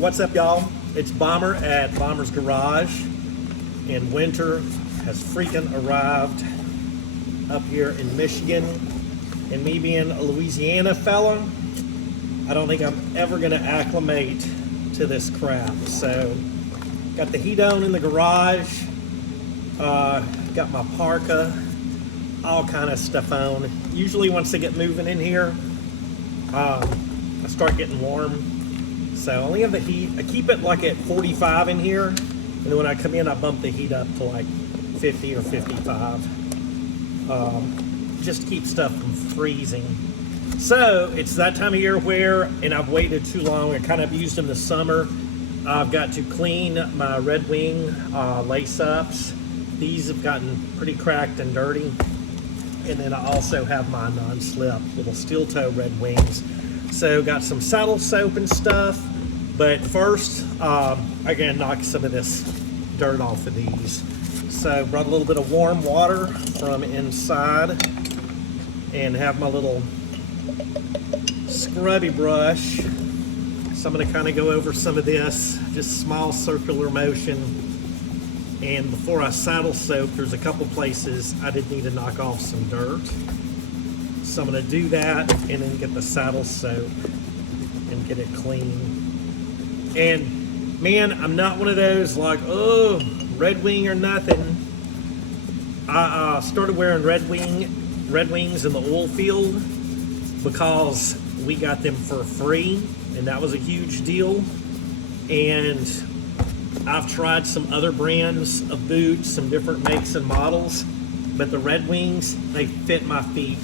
What's up, y'all? It's Bomber at Bomber's Garage, and winter has freaking arrived up here in Michigan. And me being a Louisiana fella, I don't think I'm ever gonna acclimate to this crap. So, got the heat on in the garage, got my parka, all kind of stuff on. Usually once I get moving in here, I start getting warm. So I only have the heat. I keep it like at 45 in here, and then when I come in, I bump the heat up to like 50 or 55, just to keep stuff from freezing. So it's that time of year where, and I've waited too long, I kind of used them this summer. I've got to clean my Red Wing lace-ups. These have gotten pretty cracked and dirty. And then I also have my non-slip little steel toe Red Wings. So got some saddle soap and stuff. But first, I gotta knock some of this dirt off of these. So brought a little bit of warm water from inside and have my little scrubby brush. So I'm gonna kind of go over some of this, just small circular motion. And before I saddle soap, there's a couple places I did need to knock off some dirt. So I'm gonna do that and then get the saddle soap and get it clean. And man, I'm not one of those like, oh, Red Wing or nothing. I started wearing Red Wings in the oil field because we got them for free, and that was a huge deal. And I've tried some other brands of boots, some different makes and models, but the Red Wings, they fit my feet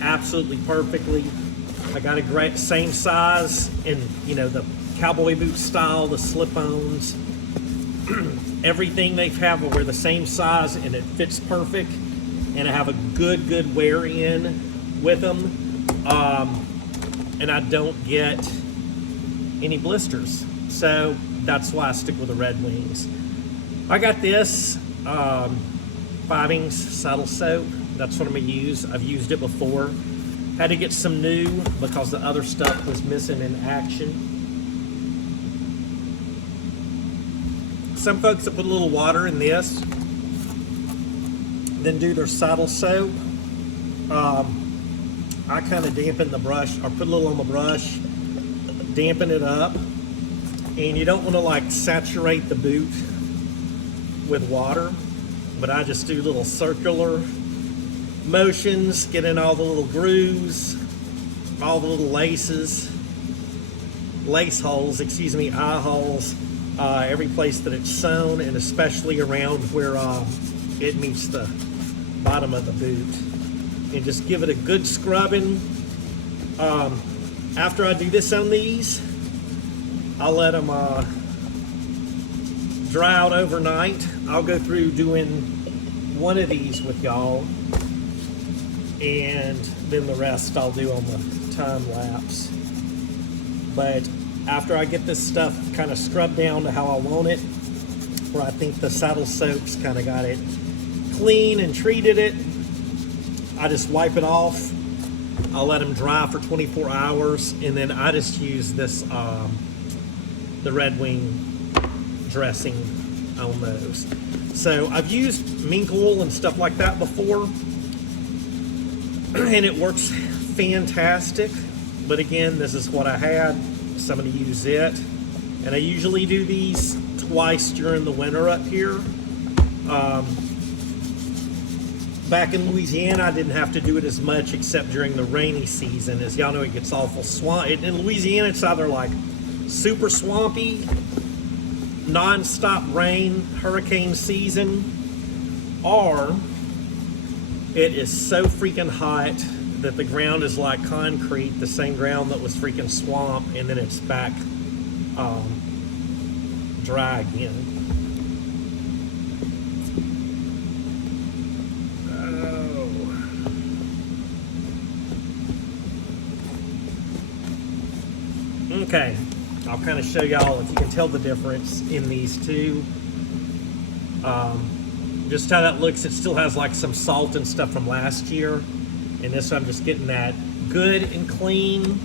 absolutely perfectly. I got a great same size in, you know, the cowboy boot style, the slip-ons. Everything they have will wear the same size and it fits perfect. And I have a good wear in with them. And I don't get any blisters. So that's why I stick with the Red Wings. I got this 5-inch saddle soap. That's what I'm gonna use. I've used it before. Had to get some new because the other stuff was missing in action. Some folks that put a little water in this, then do their saddle soap. I kind of dampen the brush, or put a little on the brush, dampen it up. And you don't want to like saturate the boot with water, but I just do little circular motions, get in all the little grooves, all the little lace holes, eye holes, every place that it's sewn, and especially around where it meets the bottom of the boot. And just give it a good scrubbing. After I do this on these, I'll let them dry out overnight. I'll go through doing one of these with y'all, and then the rest I'll do on the time lapse. But after I get this stuff kind of scrubbed down to how I want it, where I think the saddle soap's kind of got it clean and treated it, I just wipe it off. I'll let them dry for 24 hours, and then I just use this the Red Wing dressing on those. So I've used mink oil and stuff like that before, and it works fantastic. But again, this is what I had, so I'm going to use it. And I usually do these twice during the winter up here. Back in Louisiana, I didn't have to do it as much except during the rainy season. As y'all know, it gets awful swampy. In Louisiana, it's either like super swampy, non-stop rain, hurricane season, or it is so freaking hot that the ground is like concrete, the same ground that was freaking swamp, and then it's back dry again. Okay, I'll kind of show y'all if you can tell the difference in these two. Just how that looks. It still has like some salt and stuff from last year. And this I'm just getting that good and clean.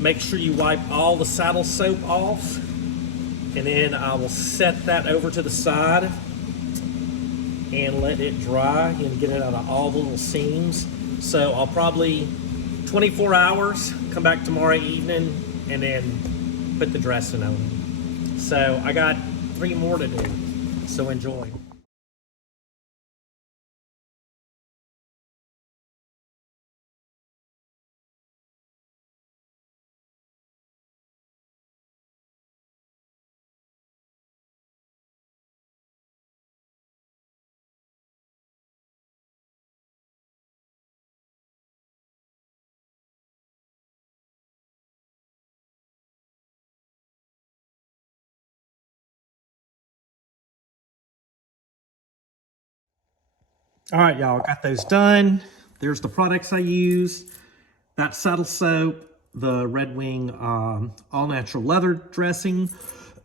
Make sure you wipe all the saddle soap off, and then I will set that over to the side and let it dry and get it out of all the little seams. So I'll probably 24 hours, come back tomorrow evening, and then put the dressing on. So I got 3 more to do, so enjoy. All right, y'all, got those done. There's the products I use. That saddle soap, the Red Wing all natural leather dressing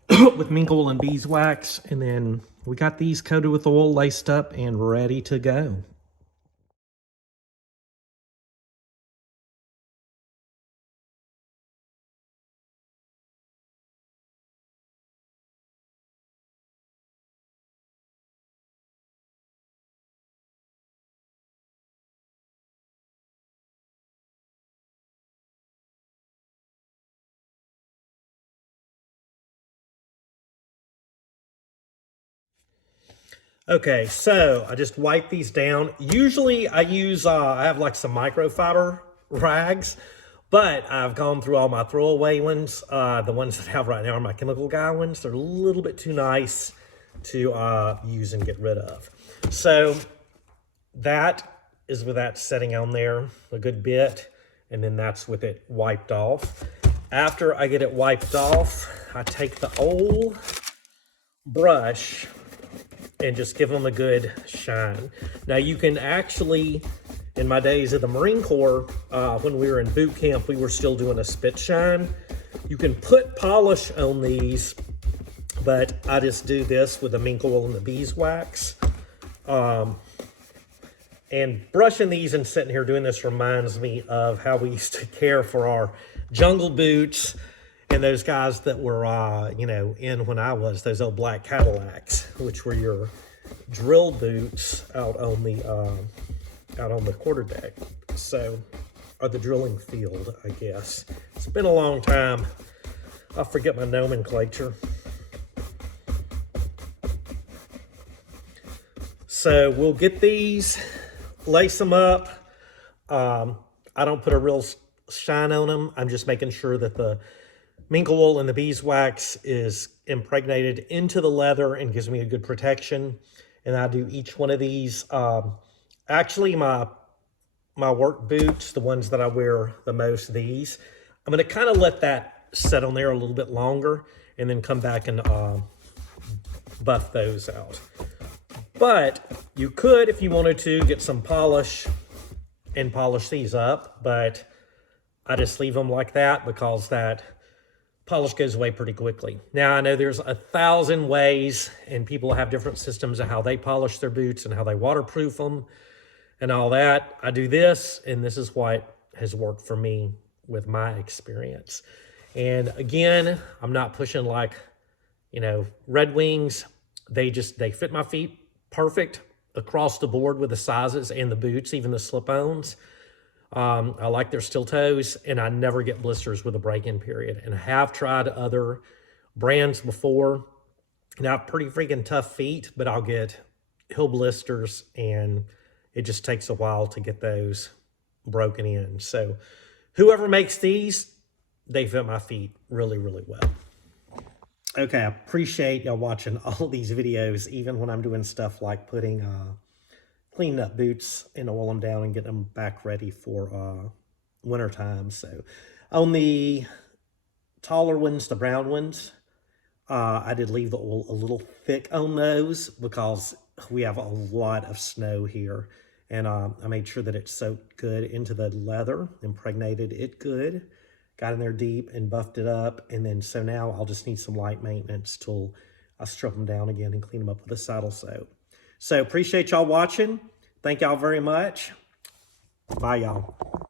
with mink oil and beeswax. And then we got these coated with oil, laced up and ready to go. Okay, so I just wipe these down. Usually I use, I have like some microfiber rags, but I've gone through all my throwaway ones. The ones that I have right now are my chemical guy ones. They're a little bit too nice to use and get rid of. So that is with that setting on there a good bit, and then that's with it wiped off. After I get it wiped off, I take the old brush and just give them a good shine. Now you can actually, in my days of the Marine Corps, when we were in boot camp, we were still doing a spit shine. You can put polish on these, but I just do this with the mink oil and the beeswax. And brushing these and sitting here doing this reminds me of how we used to care for our jungle boots and those guys that were, you know, in when I was, those old black Cadillacs, which were your drill boots out on the quarterdeck. So, or the drilling field, I guess. It's been a long time. I forget my nomenclature. So we'll get these, lace them up. I don't put a real shine on them. I'm just making sure that the mink oil and the beeswax is impregnated into the leather and gives me a good protection. And I do each one of these. Actually, my work boots, the ones that I wear the most, these, I'm going to kind of let that set on there a little bit longer and then come back and buff those out. But you could, if you wanted to, get some polish and polish these up, but I just leave them like that because that polish goes away pretty quickly. Now, I know there's 1,000 ways, and people have different systems of how they polish their boots and how they waterproof them and all that. I do this, and this is what has worked for me with my experience. And again, I'm not pushing like, you know, Red Wings. They fit my feet perfect across the board with the sizes and the boots, even the slip-ons. I like their steel toes, and I never get blisters with a break-in period. And I have tried other brands before, and I have pretty freaking tough feet, but I'll get heel blisters, and it just takes a while to get those broken in. So whoever makes these, they fit my feet really, really well. Okay, I appreciate y'all watching all these videos, even when I'm doing stuff like putting cleaning up boots and oil them down and get them back ready for winter time. So on the taller ones, the brown ones, I did leave the oil a little thick on those because we have a lot of snow here. And I made sure that it soaked good into the leather, impregnated it good, got in there deep and buffed it up. And then so now I'll just need some light maintenance till I strip them down again and clean them up with a saddle soap. So appreciate y'all watching. Thank y'all very much. Bye, y'all.